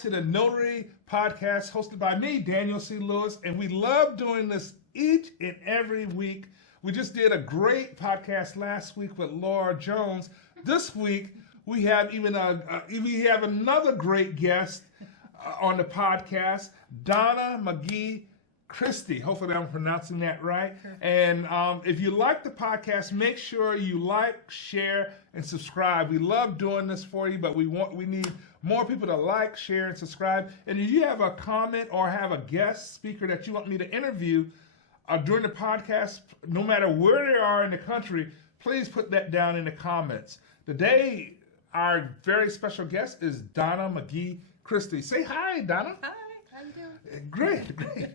to the Notary podcast hosted by me, Daniel C. Lewis, and we love doing this each and every week. We just did a great podcast last week with Laura Jones. This week, we have another great guest on the podcast, Donna McGee Christie. Hopefully I'm pronouncing that right. And if you like the podcast, make sure you like, share, and subscribe. We love doing this for you, but we need more people to like, share, and subscribe. And if you have a comment or have a guest speaker that you want me to interview during the podcast, no matter where they are in the country, please put that down in the comments. Today, our very special guest is Donna McGee Christie. Say hi, Donna. Hi, how you doing? Great, great.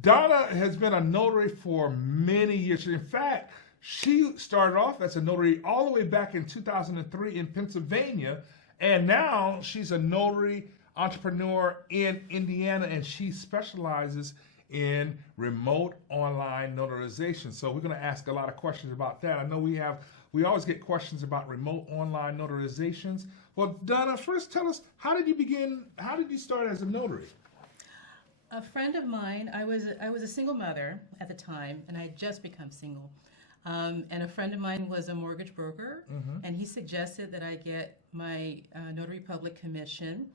Donna has been a notary for many years. In fact, she started off as a notary all the way back in 2003 in Pennsylvania, and now she's a notary entrepreneur in Indiana, and she specializes in remote online notarization. So we're going to ask a lot of questions about that. I know we always get questions about remote online notarizations. Well, Donna, first tell us, how did you start as a notary? A friend of mine, I was a single mother at the time, and I had just become single. And a friend of mine was a mortgage broker, and he suggested that I get my notary public commission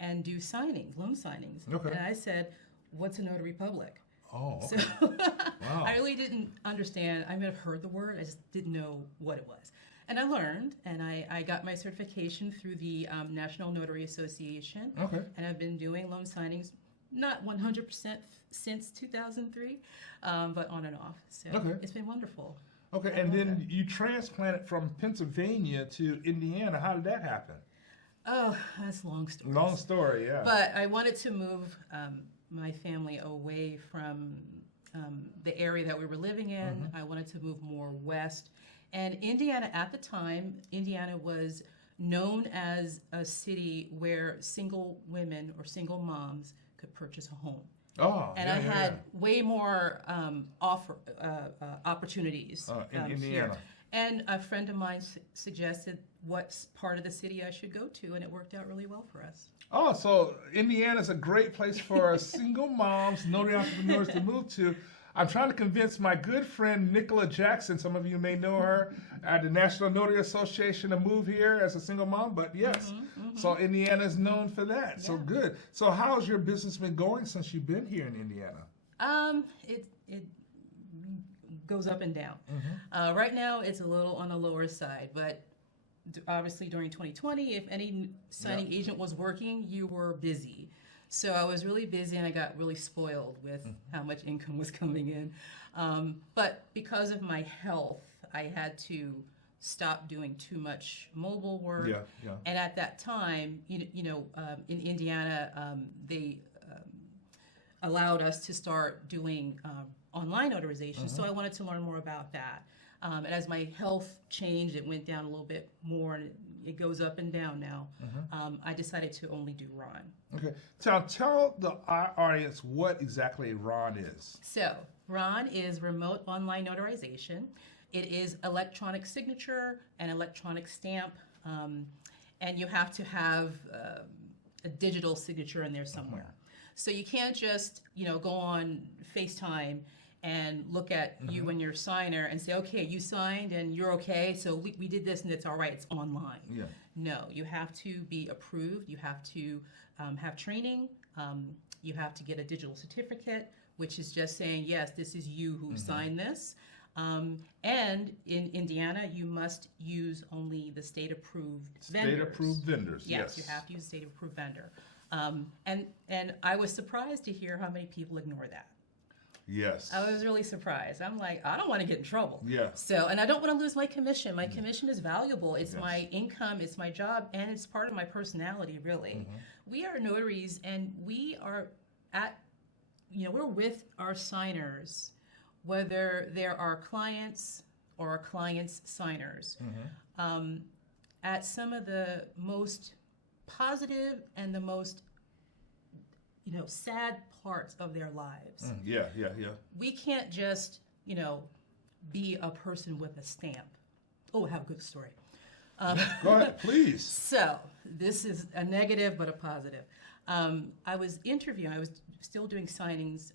and do signings, loan signings. Okay. And I said, what's a notary public? Oh, okay. So Wow. I really didn't understand. I may have heard the word, I just didn't know what it was. And I learned, and I got my certification through the National Notary Association. Okay. And I've been doing loan signings, not 100% since 2003, but on and off. So It's been wonderful. Okay, and then you transplanted from Pennsylvania to Indiana. How did that happen? Oh, that's a long story. Long story, yeah. But I wanted to move my family away from the area that we were living in. I wanted to move more west. And Indiana, at the time, Indiana was known as a city where single women or single moms could purchase a home. Oh, and I had way more opportunities in Indiana. here. And a friend of mine suggested what part of the city I should go to, and it worked out really well for us. Oh, so Indiana's a great place for single moms, notary entrepreneurs to move to. I'm trying to convince my good friend Nicola Jackson, some of you may know her, at the National Notary Association, to move here as a single mom, but yes. So Indiana is known for that. Yeah. So good. So how's your business been going since you've been here in Indiana? It goes up and down. Right now it's a little on the lower side, but obviously during 2020, if any signing agent was working, you were busy. So I was really busy, and I got really spoiled with how much income was coming in. But because of my health, I had to stop doing too much mobile work. And at that time, in Indiana, they allowed us to start doing online notarization. So I wanted to learn more about that. And as my health changed, it went down a little bit more, and it goes up and down now. I decided to only do RON. Okay. So tell the audience what exactly RON is. So RON is remote online notarization. It is electronic signature and electronic stamp, and you have to have a digital signature in there somewhere. So you can't just go on FaceTime and look at you and your signer and say, okay, you signed and you're okay, so we did this and it's all right, it's online. No, you have to be approved, you have to have training, you have to get a digital certificate, which is just saying, yes, this is you who signed this. And in Indiana, you must use only the state-approved vendors. State-approved vendors, yes. You have to use a state-approved vendor. And I was surprised to hear how many people ignore that. Yes. I was really surprised. I'm like, I don't want to get in trouble. Yeah. So, and I don't want to lose my commission. My commission is valuable. It's my income, it's my job, and it's part of my personality, really. We are notaries, and we are we're with our signers, whether they're our clients or our clients' signers, at some of the most positive and the most sad parts of their lives. We can't just, be a person with a stamp. Oh, I have a good story. Go ahead, please. So, this is a negative but a positive. I was interviewing. I was still doing signings.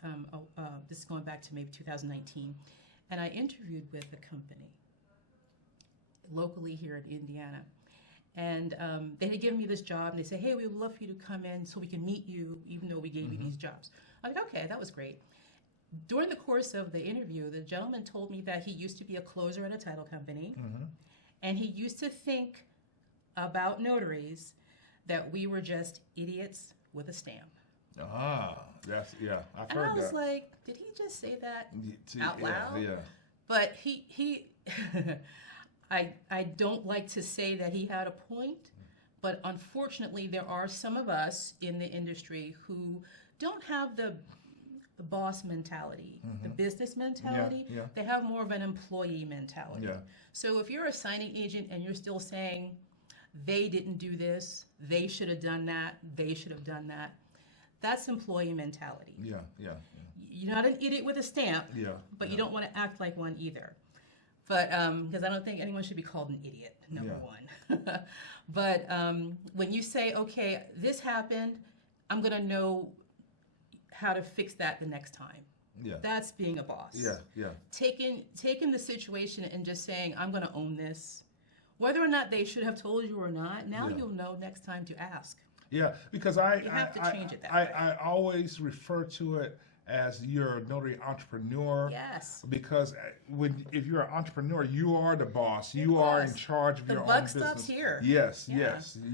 This is going back to maybe 2019, and I interviewed with a company locally here in Indiana. And they had given me this job, and they said, hey, we would love for you to come in so we can meet you, even though we gave you these jobs. I'm like, okay, that was great. During the course of the interview, the gentleman told me that he used to be a closer at a title company, and he used to think about notaries that we were just idiots with a stamp. I've And heard I was that. like, did he just say that out loud? Yeah. But he I don't like to say that he had a point, but unfortunately there are some of us in the industry who don't have the boss mentality, the business mentality. Yeah. They have more of an employee mentality. Yeah. So if you're a signing agent and you're still saying, they didn't do this, they should have done that, they should have done that, that's employee mentality. Yeah. You're not an idiot with a stamp, but you don't want to act like one either. But because I don't think anyone should be called an idiot, number one. But when you say, okay, this happened, I'm going to know how to fix that the next time. That's being a boss. Yeah. Taking the situation and just saying, I'm going to own this. Whether or not they should have told you or not, now you'll know next time to ask. Yeah, because You have to change it that way. I always refer to it as you're a notary entrepreneur. Yes. Because if you're an entrepreneur, you are the boss. You are in charge of your own business. The buck stops here. Yes.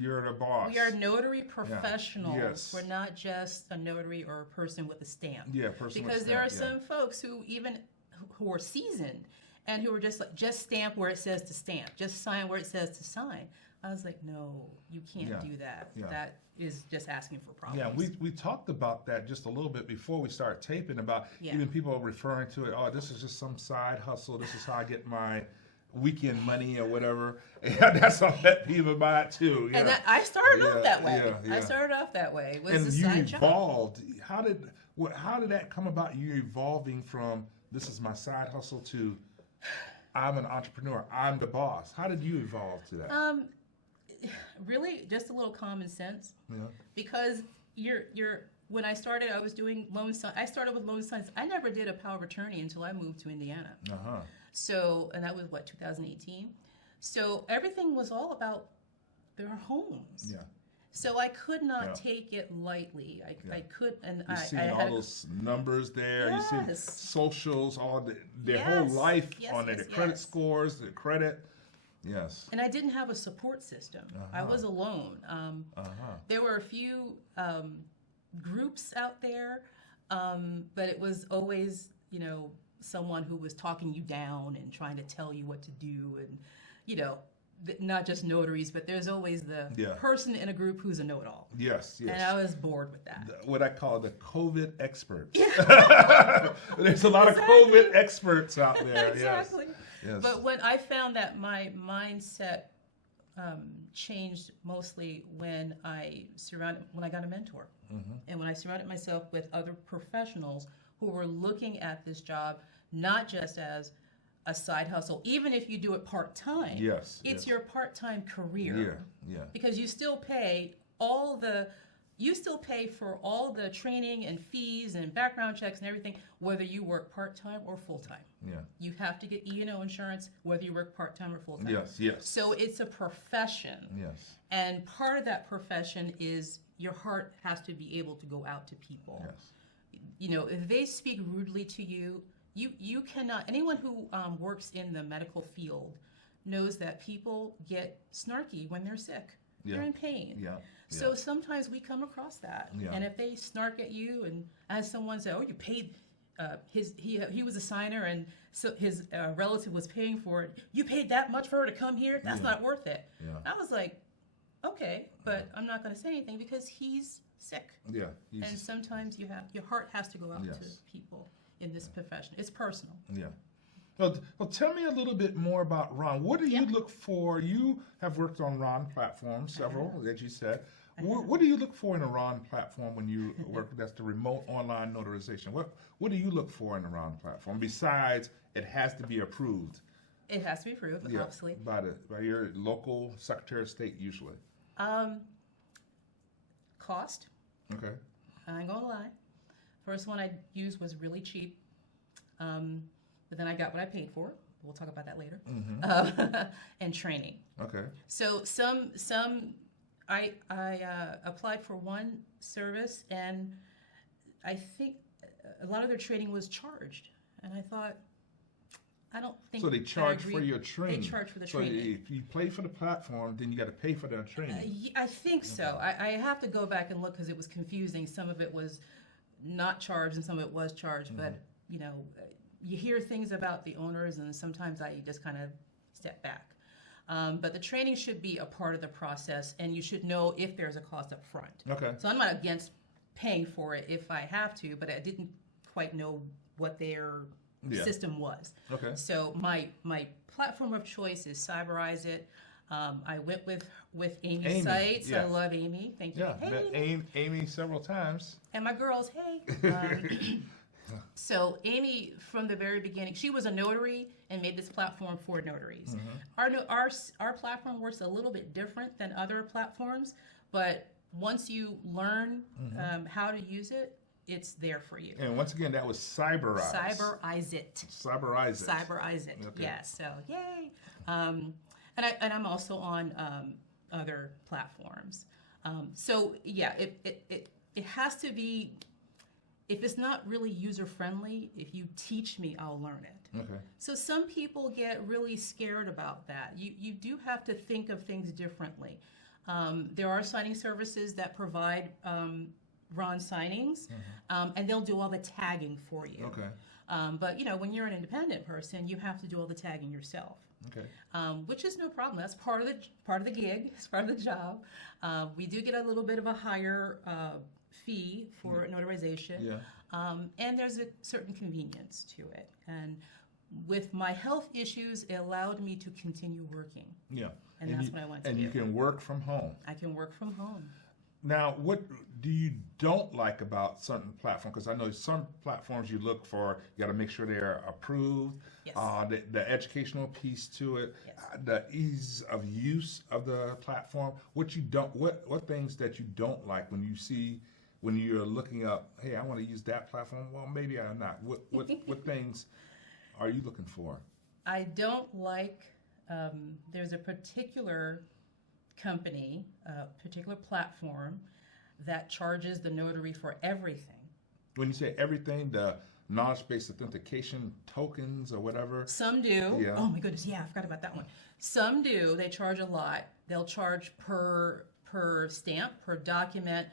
You're the boss. We are notary professionals. Yes. We're not just a notary or a person with a stamp. Yeah, person with Because a there are stamp, some folks who are seasoned and who are just like, just stamp where it says to stamp, just sign where it says to sign. I was like, no, you can't do that. That is just asking for problems. Yeah, we talked about that just a little bit before we started taping about even people referring to it, oh, this is just some side hustle. This is how I get my weekend money or whatever. Yeah, that's a pet peeve of mine too. Yeah. And I started off that way. Yeah. I started off that way. It was and a you side job. evolved. How did that come about? You evolving from this is my side hustle to I'm an entrepreneur. I'm the boss. How did you evolve to that? Really, just a little common sense. Yeah. Because when I started, I was doing loan signs. I started with loan signs. I never did a power of attorney until I moved to Indiana. So, and that was 2018. So everything was all about their homes. Yeah. So I could not take it lightly. I could, and You see all had those numbers there. Yes. You see socials, all their Yes. whole life Yes, on it. yes, The credit yes. scores, the credit. Yes. And I didn't have a support system. I was alone. There were a few groups out there, but it was always, someone who was talking you down and trying to tell you what to do, and not just notaries, but there's always the person in a group who's a know-it-all. Yes. And I was bored with that. What I call the COVID experts. There's a lot of COVID experts out there. Exactly. Yes. But when I found that my mindset changed mostly when I got a mentor, and when I surrounded myself with other professionals who were looking at this job not just as a side hustle, even if you do it part-time. It's your part-time career. Because you still pay for all the training and fees and background checks and everything, whether you work part-time or full-time. You have to get E&O insurance, whether you work part-time or full-time. So it's a profession. And part of that profession is your heart has to be able to go out to people. If they speak rudely to you, you cannot, anyone who works in the medical field knows that people get snarky when they're sick. They're in pain. So sometimes we come across that. And if they snark at you, and as someone said, oh, you paid, he was a signer, and so his relative was paying for it. You paid that much for her to come here? That's not worth it. I was like, okay, but I'm not going to say anything because he's sick. And sometimes your heart has to go out to people in this profession. It's personal. Well, tell me a little bit more about Ron. What do you look for? You have worked on Ron platforms, several, as you said. What do you look for in a Ron platform when you work? That's the remote online notarization. What do you look for in a Ron platform besides it has to be approved? It has to be approved, obviously. By your local Secretary of State, usually. Cost. Okay. I ain't gonna lie. First one I used was really cheap, but then I got what I paid for. We'll talk about that later. And training. Okay. So I applied for one service, and I think a lot of their training was charged, and I thought, I don't think. So they charge I agree. for your training. They charge for the so training. if you pay for the platform, then you got to pay for their training. I think so. I have to go back and look because it was confusing. Some of it was not charged, and some of it was charged. But you know, you hear things about the owners, and sometimes I just kind of step back. But the training should be a part of the process, and you should know if there's a cost up front. Okay. So I'm not against paying for it if I have to, but I didn't quite know what their system was. Okay. So my platform of choice is Cyberize It. I went with Amy Sites. Yeah. I love Amy. Thank you. Yeah, Hey, met Amy several times. and my girls, hey. So Amy, from the very beginning, she was a notary and made this platform for notaries. Our platform works a little bit different than other platforms, but once you learn how to use it, it's there for you. And once again, that was Cyberize. Cyberize It. Cyberize It. Cyberize It. Okay. Yes. So yay. And I'm also on other platforms. So yeah, it has to be. If it's not really user friendly, if you teach me, I'll learn it. Okay. So some people get really scared about that. You do have to think of things differently. There are signing services that provide Ron signings, and they'll do all the tagging for you. Okay. But you know, when you're an independent person, you have to do all the tagging yourself. Okay. Which is no problem. That's part of the gig. It's part of the job. We do get a little bit of a higher fee for notarization. Yeah. And there's a certain convenience to it. And with my health issues, it allowed me to continue working. Yeah. And that's what I want to do. And you can work from home. I can work from home. Now, what do you don't like about certain platforms? Because I know some platforms you look for, you got to make sure they're approved. Yes. The educational piece to it, Yes. The ease of use of the platform. What things that you don't like when you're looking up? Hey, I want to use that platform. Well, maybe I'm not. What things are you looking for? I don't like. There's a particular company, a particular platform that charges the notary for everything. When you say everything, the knowledge-based authentication tokens or whatever. Some do. Yeah. Oh my goodness, yeah, I forgot about that one. Some do. They charge a lot. They'll charge per stamp, per document.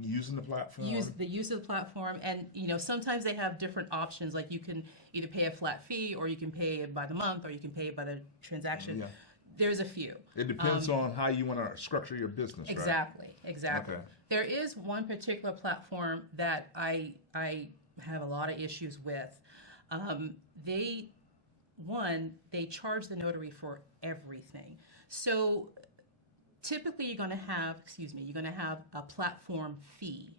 Using the platform. Use of the platform, and you know, sometimes they have different options. Like you can either pay a flat fee, or you can pay it by the month, or you can pay it by the transaction. Yeah. There's a few. It depends on how you want to structure your business, Exactly. right? Exactly. Okay. There is one particular platform that I have a lot of issues with. They charge the notary for everything. So typically you're going to have a platform fee.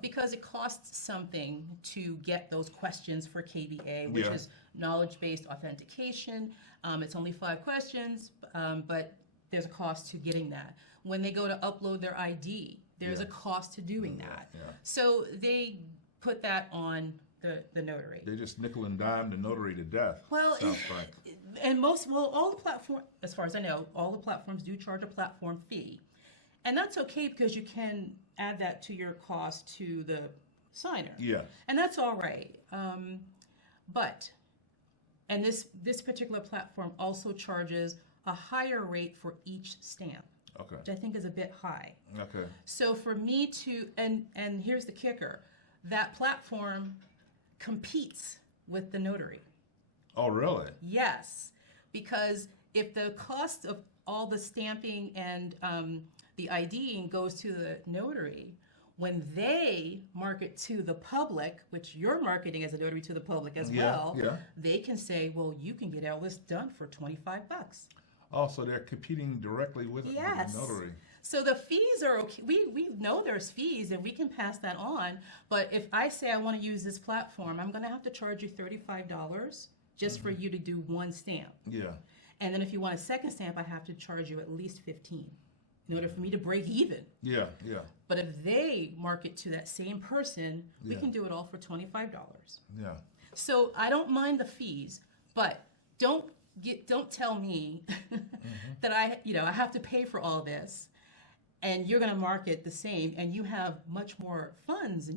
Because it costs something to get those questions for KBA, which is knowledge-based authentication. It's only 5 questions, but there's a cost to getting that. When they go to upload their ID, there's a cost to doing that. Yeah. So they put that on the notary. They just nickel and dime the notary to death. Well, sounds like. and all the platform, as far as I know, all the platforms do charge a platform fee. And that's okay because you can add that to your cost to the signer. Yeah. And that's all right. But this particular platform also charges a higher rate for each stamp, Okay. which I think is a bit high. Okay. So for me to, and here's the kicker, that platform competes with the notary. Oh, really? Yes, because if the cost of all the stamping and the IDing goes to the notary, when they market to the public, which you're marketing as a notary to the public as well, they can say, well, you can get all this done for $25. Oh, so they're competing directly with the notary. So the fees are okay. We know there's fees and we can pass that on. But if I say I want to use this platform, I'm going to have to charge you $35 just for you to do one stamp. Yeah. And then if you want a second stamp, I have to charge you at least $15. in order for me to break even. Yeah, yeah, But if they market to that same person, we Yeah. can do it all for $25. yeah. So I don't mind the fees, but don't tell me that I have to pay for all this, and you're going to market the same, and you have much more funds in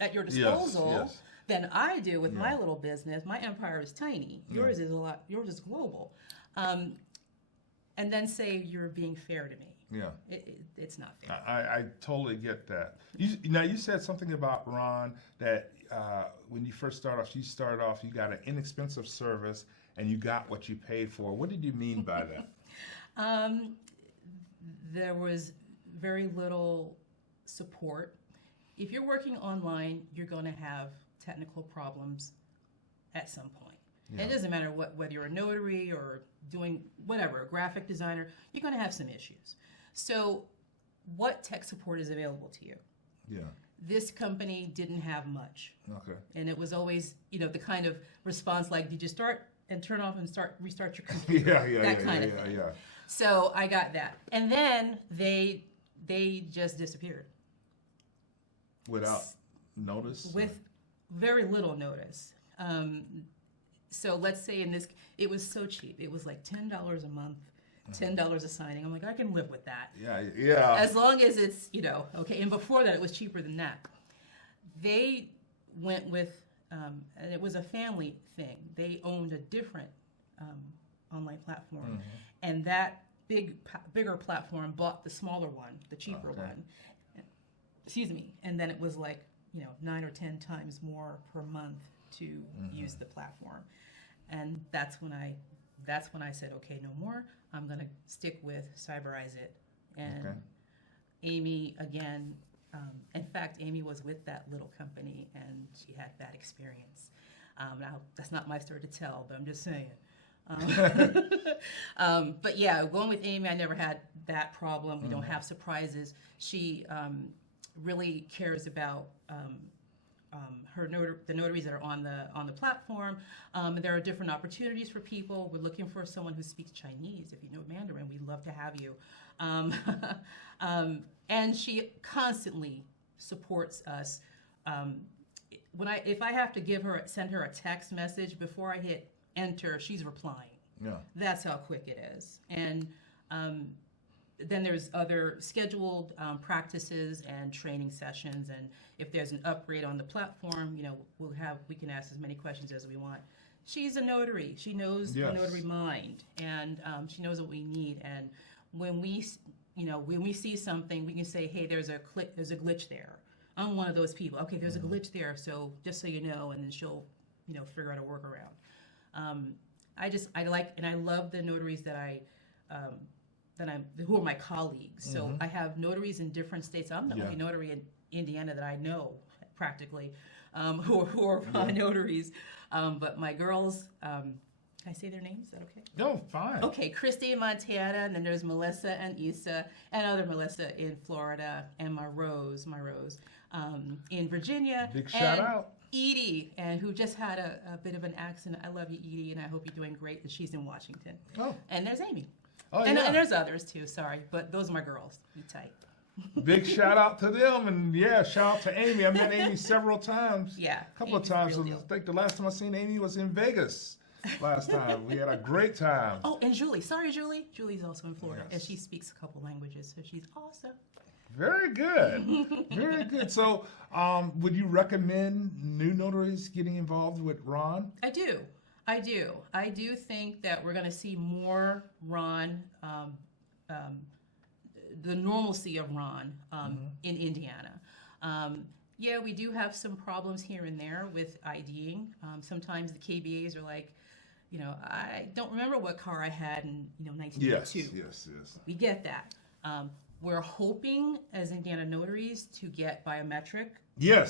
at your disposal Yes. than I do with my little business. My empire is tiny. Yours is yours is global, and then say you're being fair to me. Yeah. It's not fair. I totally get that. You said something about Ron that when you first started off, you got an inexpensive service and you got what you paid for. What did you mean by that? There was very little support. If you're working online, you're going to have technical problems at some point. Yeah. And it doesn't matter whether you're a notary or doing whatever, a graphic designer, you're going to have some issues. So what tech support is available to you? Yeah. This company didn't have much. Okay. And it was always, the kind of response like, did you start and turn off and restart your computer? That kind of thing. So I got that. And then they just disappeared. Without notice? With very little notice. So let's say it was so cheap. It was like $10 a month, $10 a signing. I'm like, I can live with that. Yeah. As long as it's, okay. And before that, it was cheaper than that. They went with, and it was a family thing. They owned a different online platform. And that bigger platform bought the smaller one, the cheaper one. Excuse me. And then it was like, 9 or 10 times more per month to use the platform. And that's when I said, okay, no more. I'm going to stick with Cyberize It. And Amy, again, in fact, Amy was with that little company and she had bad experience. Now, that's not my story to tell, but I'm just saying. But yeah, going with Amy, I never had that problem. We don't have surprises. She really cares about the notaries that are on the platform. And there are different opportunities for people. We're looking for someone who speaks Chinese. If you know Mandarin, we'd love to have you. And she constantly supports us. If I have to send her a text message before I hit enter, she's replying. Yeah. That's how quick it is. And then there's other scheduled practices and training sessions, and if there's an upgrade on the platform, we can ask as many questions as we want. She's a notary. She knows the notary mind, and she knows what we need. And when we see something, we can say, hey, there's a glitch there. I'm one of those people. Okay, there's a glitch there, so just so you know, and then she'll figure out a workaround. I love the notaries who are my colleagues. So I have notaries in different states. I'm the only notary in Indiana that I know, practically, who are notaries. But my girls, can I say their names? Is that okay? No, fine. Okay, Christie in Montana, and then there's Melissa and Issa, and other Melissa in Florida, and my Rose in Virginia. Big shout out. Edie, and who just had a bit of an accident. I love you, Edie, and I hope you're doing great. And she's in Washington. Oh. And there's Amy. Oh, and there's others too, sorry, but those are my girls. Be tight. Big shout out to them, and shout out to Amy. I met Amy several times. Yeah. A couple of times. I think the last time I seen Amy was in Vegas last time. We had a great time. Oh, and Julie. Sorry, Julie. Julie's also in Florida, Yes. and she speaks a couple languages, so she's awesome. Very good. Very good. So, would you recommend new notaries getting involved with Ron? I do. I do think that we're going to see more Ron, the normalcy of Ron in Indiana. We do have some problems here and there with IDing. Sometimes the KBAs are like, I don't remember what car I had in 1982. Yes. We get that. We're hoping as Indiana notaries to get biometric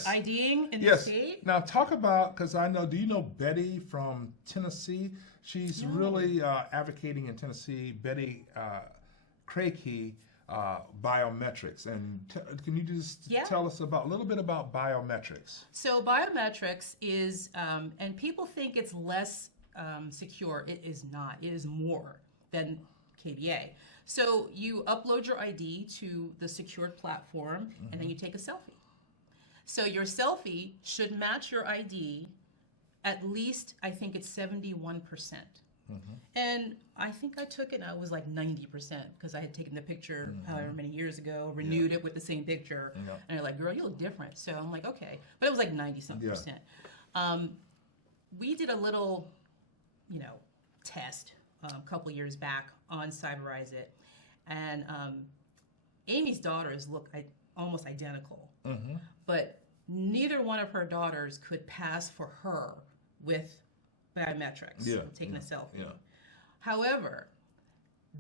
IDing in the state. Now talk about, because I know, do you know Betty from Tennessee? She's really advocating in Tennessee, Betty Crakey, biometrics. And can you just tell us a little bit about biometrics? So biometrics is, and people think it's less secure. It is not. It is more than KBA. So you upload your ID to the secured platform, and then you take a selfie. So your selfie should match your ID at least, I think it's 71%. And I think I took it and I was like 90% because I had taken the picture however many years ago, renewed it with the same picture. And they're like, girl, you look different. So I'm like, okay. But it was like 90-something percent. We did a little, test a couple years back on Cyberize It. And Amy's daughters look almost identical. But neither one of her daughters could pass for her with biometrics, taking a selfie. However,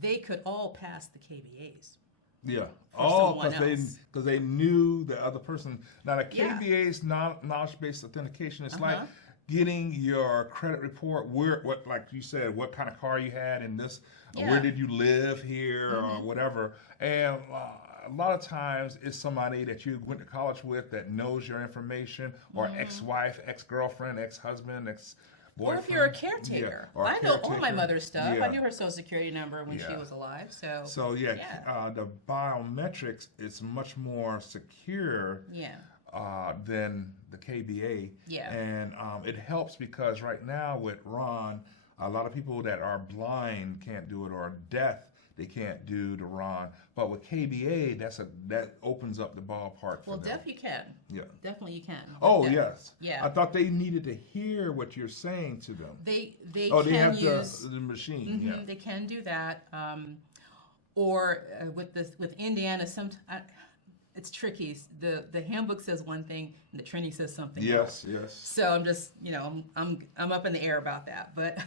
they could all pass the KBAs. Yeah. Oh, because they knew the other person. Now, the KBA's knowledge-based authentication is like getting your credit report, what like you said, what kind of car you had in this, where did you live here, or whatever. And a lot of times it's somebody that you went to college with that knows your information, or ex-wife, ex-girlfriend, ex-husband, ex-boyfriend. Or if you're a caretaker. I know all my mother's stuff. I knew her social security number when she was alive. So the biometrics is much more secure than the KBA. And it helps because right now with Ron, a lot of people that are blind can't do it, or deaf, they can't do the Ron. But with KBA, that opens up the ballpark for them. Deaf you can. Yeah. Definitely you can. Oh, yes. Yeah. I thought they needed to hear what you're saying to them. They can they have use the machine. They can do that. Or with Indiana, it's tricky. The handbook says one thing and the training says something else. Yes. So I'm just, I'm up in the air about that. But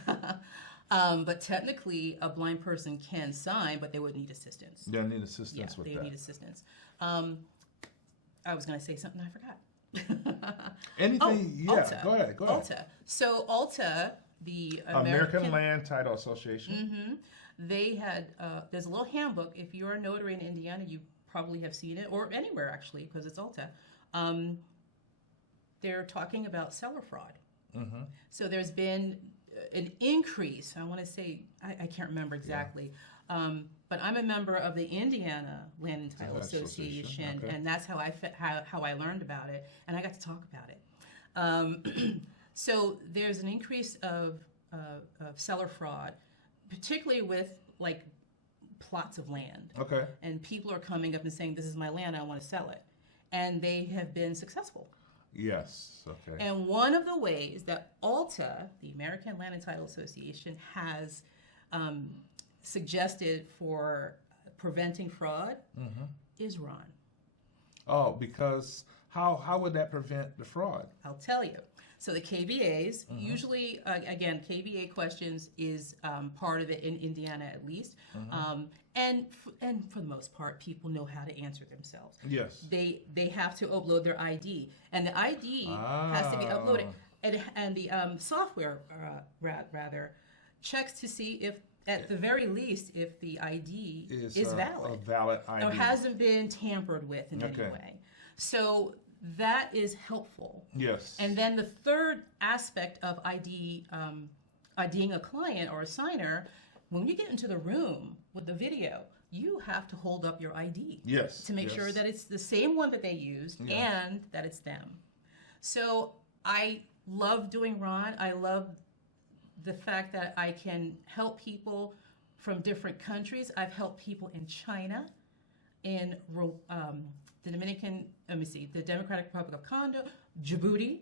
but technically, a blind person can sign, but they would need assistance. They need assistance with that. They need assistance. I was going to say something I forgot. Anything? Alta. Go ahead. Alta. So Alta, the American Land Title Association. They had there's a little handbook. If you're a notary in Indiana, you probably have seen it, or anywhere actually, because it's Alta. They're talking about seller fraud. So there's been an increase. I want to say, I can't remember exactly, but I'm a member of the Indiana Land and Title Association, and that's how I learned about it, and I got to talk about it. So there's an increase of seller fraud, particularly with like plots of land. And people are coming up and saying, "This is my land. I want to sell it," and they have been successful. Yes. Okay. And one of the ways that ALTA, the American Land and Title Association, has suggested for preventing fraud is Ron. Oh, because how would that prevent the fraud? I'll tell you. So the KBAs, usually, again, KBA questions is part of it in Indiana at least. And for the most part, people know how to answer themselves. Yes. They have to upload their ID. And the ID has to be uploaded. And the software, rather, checks to see if, at the very least, if the ID is valid. A valid ID. Or hasn't been tampered with in any way. So that is helpful. Yes. And then the third aspect of IDing a client or a signer, when you get into the room with the video, you have to hold up your ID. Yes. To make sure that it's the same one that they used and that it's them. So I love doing Ron. I love the fact that I can help people from different countries. I've helped people in China, in the the Democratic Republic of Congo, Djibouti,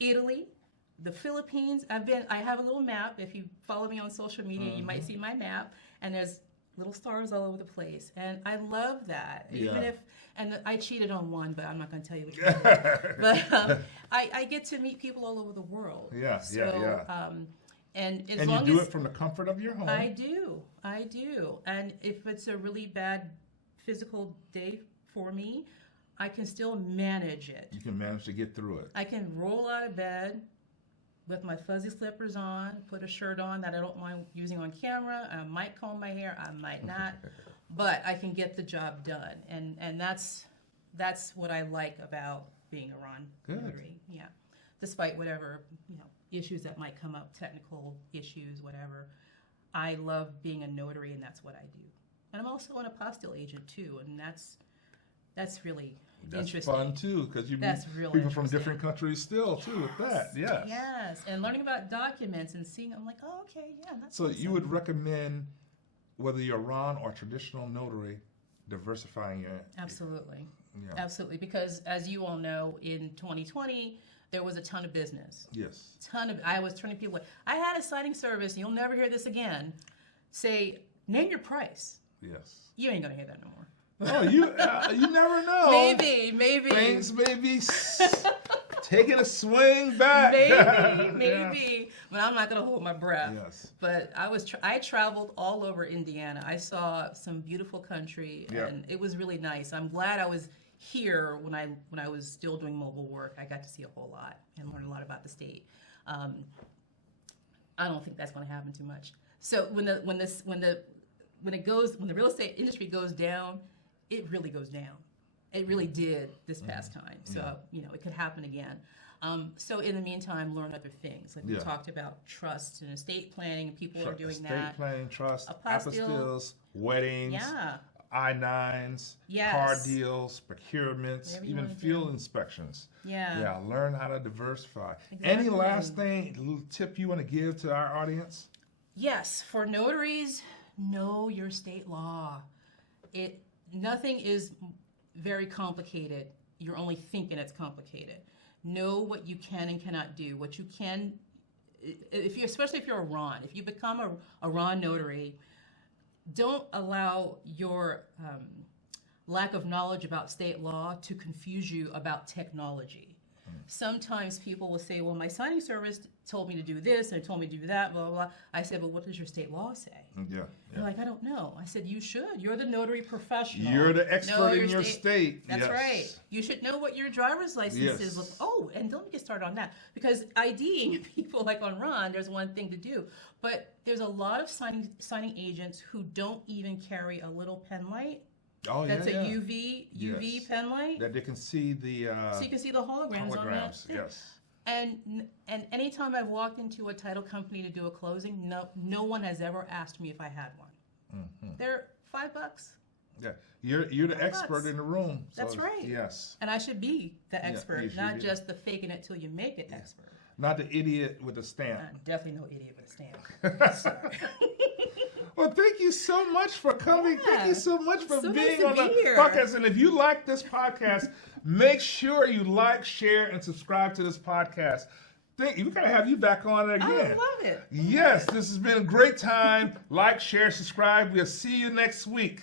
Italy, the Philippines. I have a little map. If you follow me on social media, you might see my map, and there's little stars all over the place. And I love that. And I cheated on one, but I'm not going to tell you which one. But I get to meet people all over the world. And as long you do as it from the comfort of your home. I do. And if it's a really bad physical day for me, I can still manage it. You can manage to get through it. I can roll out of bed with my fuzzy slippers on, put a shirt on that I don't mind using on camera. I might comb my hair, I might not, but I can get the job done. And that's what I like about being a Ron notary. Yeah, despite whatever issues that might come up, technical issues, whatever. I love being a notary, and that's what I do. And I'm also an apostille agent too, and that's really That's interesting. fun too, because you meet That's really people from interesting. different countries still too with that. Yes. Yes, and learning about documents and seeing, I'm like, oh, okay, yeah, that's So awesome. you would recommend, whether you're Ron or traditional notary, diversifying your. Absolutely. Yeah. Absolutely, because as you all know, in 2020, there was a ton of business. Yes. I was turning people away. I had a signing service, and you'll never hear this again, say, name your price. Yes. You ain't going to hear that no more. Oh, you never know. Maybe. Things may be taking a swing back. Maybe. But I'm not going to hold my breath. Yes. But I traveled all over Indiana. I saw some beautiful country, and it was really nice. I'm glad I was here when I was still doing mobile work. I got to see a whole lot and learn a lot about the state. I don't think that's going to happen too much. So when the real estate industry goes down, it really goes down. It really did this past time. So it could happen again. So in the meantime, learn other things. Like we talked about trust and estate planning, and people are doing that. Estate planning, trust, Apostille. apostilles, weddings. Yeah. I-9s, Yes. car deals, procurements, Whatever you even wanna field inspections. Yeah. Yeah, learn how to diversify. Exactly. Any last thing, little tip you want to give to our audience? Yes, for notaries, know your state law. Nothing is very complicated. You're only thinking it's complicated. Know what you can and cannot do. What you can, especially if you're a RON, if you become a RON notary, don't allow your lack of knowledge about state law to confuse you about technology. Sometimes people will say, well, my signing service told me to do this and it told me to do that, blah, blah, blah. I said, well, what does your state law say? They're like, I don't know. I said, you should. You're the notary professional. You're the expert in your state. That's right. You should know what your driver's license is. Oh, and don't get started on that. Because IDing people like on Ron, there's one thing to do. But there's a lot of signing agents who don't even carry a little pen light. Oh, That's a UV pen light. That they can see the so you can see the holograms on that thing. Yes. And anytime I've walked into a title company to do a closing, no one has ever asked me if I had one. They're $5. Yeah, you're the expert in the room. So That's right. Yes. And I should be the expert, not be. just the faking it till you make it expert. Not the idiot with the stamp. Definitely no idiot with a stamp. Sorry. Well, thank you so much for coming. Yeah. Thank you so much for So being nice to on the be here. podcast. And if you like this podcast, make sure you like, share, and subscribe to this podcast. We gotta have you back on it again. I love it. Yes, this has been a great time. Like, share, subscribe. We'll see you next week.